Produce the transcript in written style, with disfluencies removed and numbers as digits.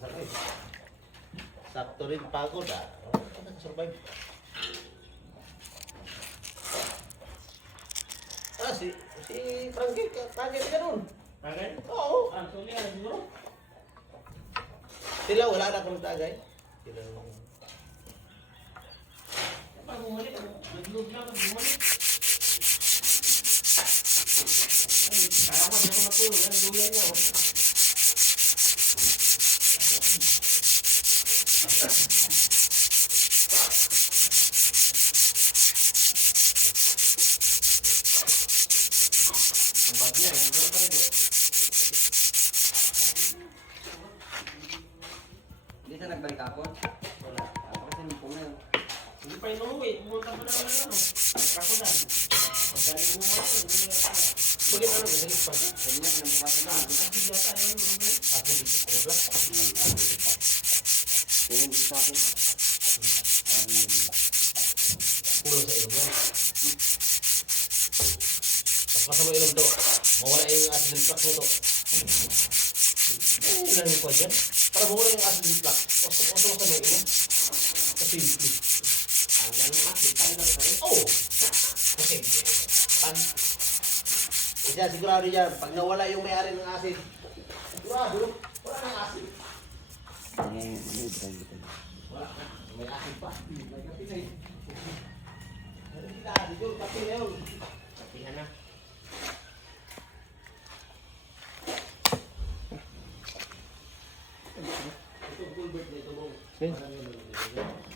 Sakit. Sakto rin pagod ah. Survive. Ah, si Frankie, tagay ka nun. Tagay? Oo. Ah, so niya, siguro? Sila, wala na akong tagay. Sila naman. Pag bumalik, nag-load lang, bumalik. Ay, karawan, ito matulog. Ang duyan niya, oh. Ang bag niya, ang gano'n pa rin, oh. Hindi siya nagbalik ako. Wala. Ako kasi nung puna yun. Hindi pa inuwi, pumunta pa naman ng ano. Kakulan. Pagdaling mo mo, hindi nga pa. Pwede na lang, masakit pa. Sabi niya, kinabukasan na. Kasi yata yun, ano. Ako dito, kaya Kaya hindi sa akin. kulang sa ilong yan. Pagpasa mo ilong to, mawala yung acid reflux mo to. Ilan yung kwa dyan? Para mawala yung acid reflux, wasap mo ilong. Kasi, Ang ganun acid, talaga pa rin. oh! Kasi, pag, isa sigurado dyan, pag nawala yung may-ari ng acid, sigurado, wala nang acid. Wala na, may acid pa. May kapi na yun. Hindi ka acid yun, kapi na yun. Sapihan na. Ito, full bird na ito, bong. Sige. Marami na.